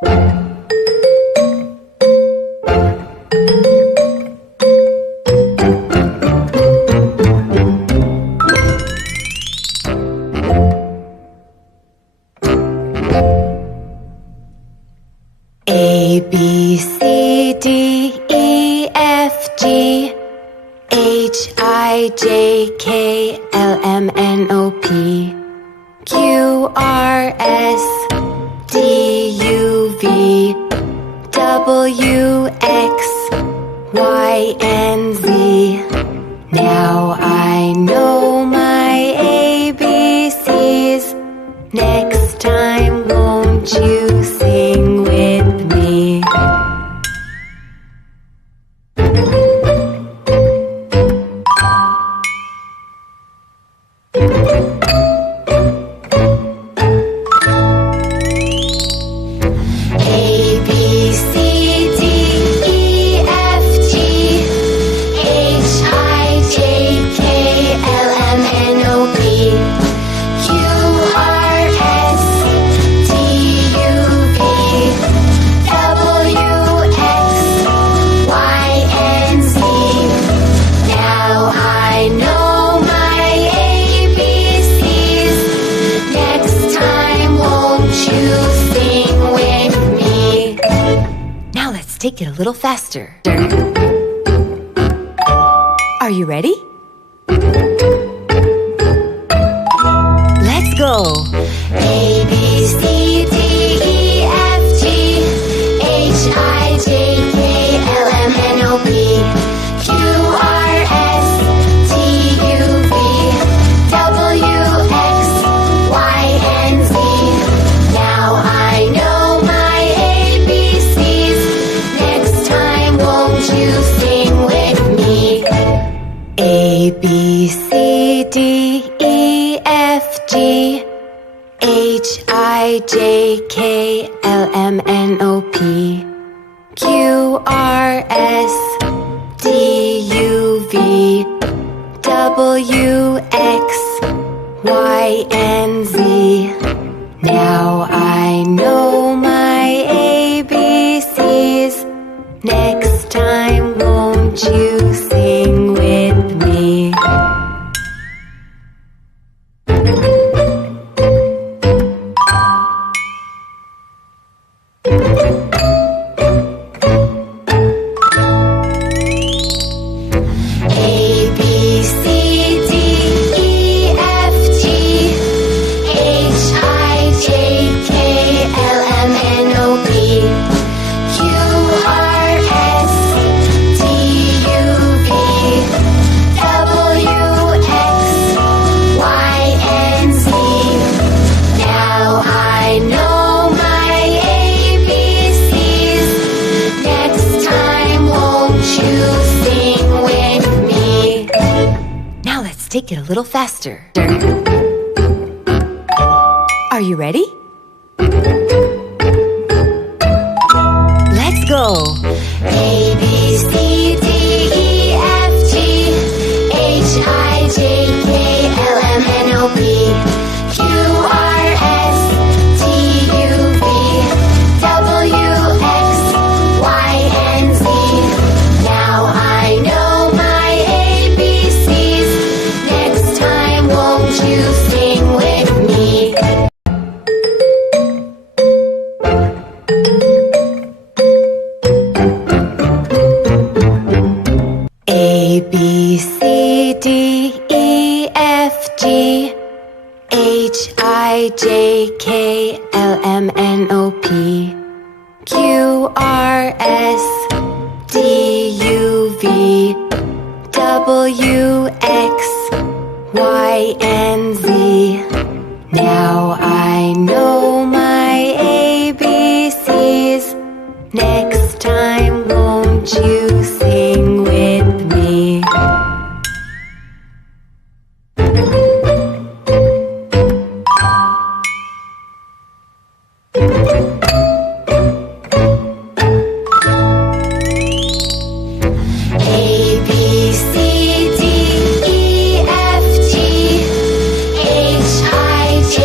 A, B, C, D, E, F, G, H, I, J, K, L, M, N, O, P, Q, R, S, T, U, V, W, X, Y, and Z. Now I know my ABCs. Next time, won't you sing with me? A, B, C, D, E, F, G, H, I, J, K, L, M, N, O, P, Q, R, S, T, U, V, W, X, Y, and Z. Now I know my ABCs. Next time, won't you sing with me? Now let's take it a little faster. Are you ready? Let's go. A, B, C, D, E, F, G, H, I, J, K, L, M, N, O, P, Q, R, S, T, U, V, W, X, Y, and Z. Now I know my ABCs. Next time, won't you sing with me? A, B, C, D, E, F, G, H, I, J, K, L, M, N, O, P, Q, R, S, T, U, V, W, X, Y, and Z. Now I know my ABCs. Next time, won't you sing with me? A, B, C, D, E, F, G, H, I, J, K, L, M, N, O, P, Q, R, S, T, U, V, W, X, Y, and Z. Now I know my ABCs. Next time, won't you sing with me? Now let's take it a little faster. Are you ready? Let's go. A, B, C, D, E, F, G, H, I, J, K, L, M, N, O, P, Q, R, S, T, U, V, W, X, Y, and Z. Now I know my ABCs. Next time, won't you sing with me? A, B, C, D, E, F, G, H, I, J, K, L, M, N, O, P, Q, R, S, T, U, V, W, X, Y, and Z. Now I know my ABCs. Next time, won't you sing with me? A, B, C, D, E, F, G, H, I, J,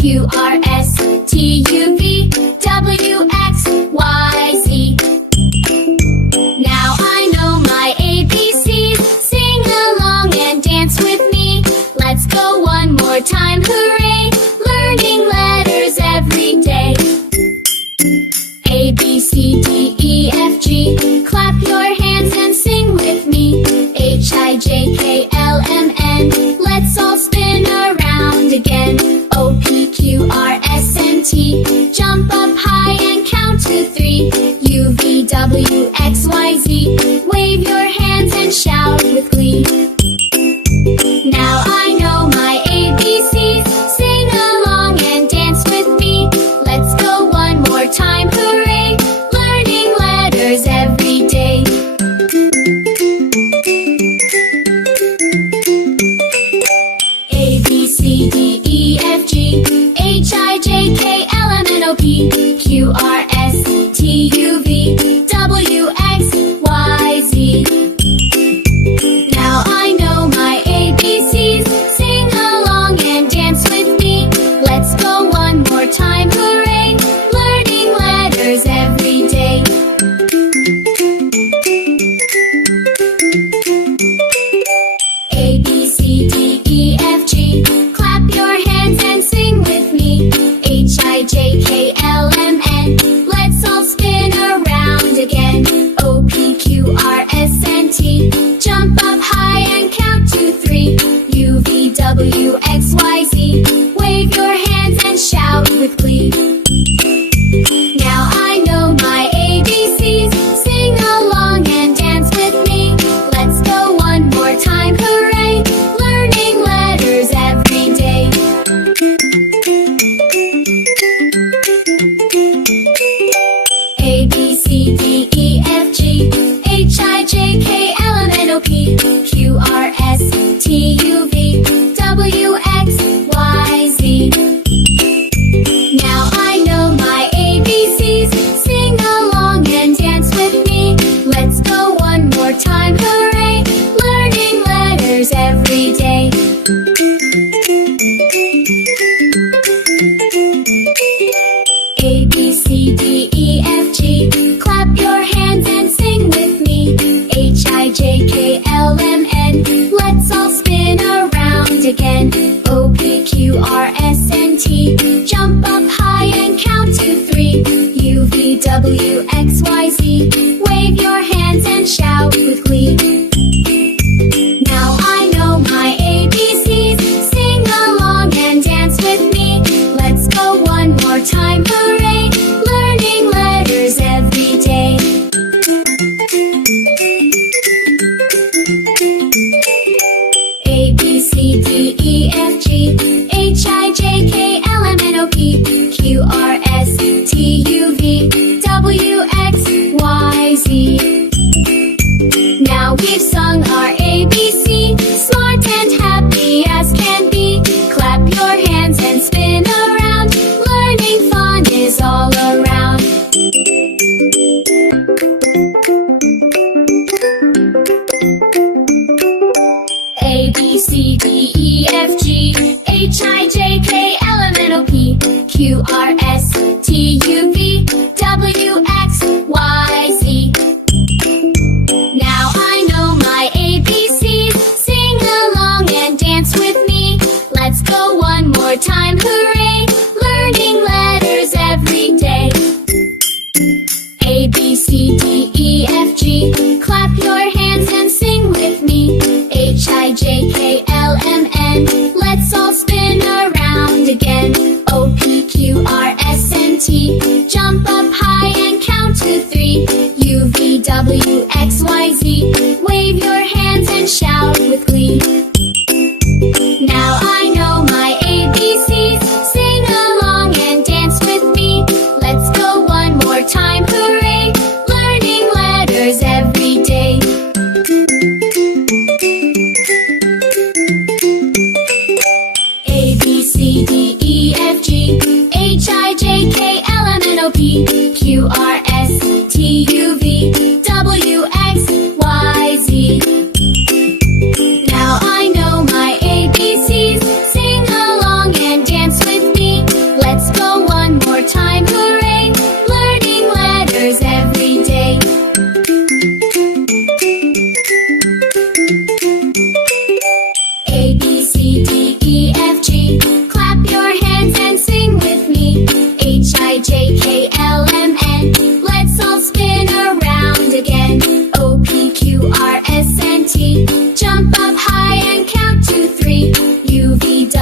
Q, R, S, T, U, V, W, X, Y, Z. Now I know my ABCs. Sing along and dance with me. Let's go one more time, hooray! Learning letters every day. A, B, C, D, E, F, G. Clap your hands and sing with me. H, I, J, K, L, M, N. Let's all spin around again. O, P, Q, R, S, and T. Jump up high and count to 3. U, V, W, X, Y, Z. Wave your hands and shout with glee. Now I know my ABCs. Sing along and dance with me. Let's go one more time, hooray! Learning letters every day. A, B, C, D, E, F, G. H, I, J, K, L, M, N, O, P. Q, R, S, T, U, V. W, X, Y, Z. Now I know my ABCs. Sing along and dance with me. Let's go one more time, hooray! Learning letters every day. A, B, C, D, E, F, G. Clap your hands and sing with me. H, I, J, K, L, M, N. Let's all spin around again. O, P, Q, R, S, and T. Jump up high and count to 3. U, V, W, X, Y, Z. Wave your hands and shout with glee. Now I know my ABCs. Sing along and dance with me. Let's go one more time, hooray! Learning letters every day. A, B, C, D, E, F, G. H, I, J, K, L, M, N, O, P. Q, R, S, T, U, V. W, X, Y, Z. Now I know my ABCs. Sing along and dance with me. Let's go one more time, hooray! Learning letters every day. A, B, C, D, E, F, G. Clap your hands and sing with me. H, I, J, K, L, M, N. Let's all spin around again. O, P, Q, R, S, and T. Jump up high and count to 3. U, V, W, X, Y, Z. Wave your hands and shout with glee. Now I know my ABCs. Sing along and dance with me. Let's go one more time, hooray! Learning letters every day. A, B, C, D, E, F, G. H, I, J, K, L, M, N, O, P. Q, R, S, T, U, V. W, X, Y, Z. Now we've sung our ABC. Smart and happy as can be. Clap your hands and spin around. Learning fun is all around. A, B, C, D, E, F, G.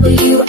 W,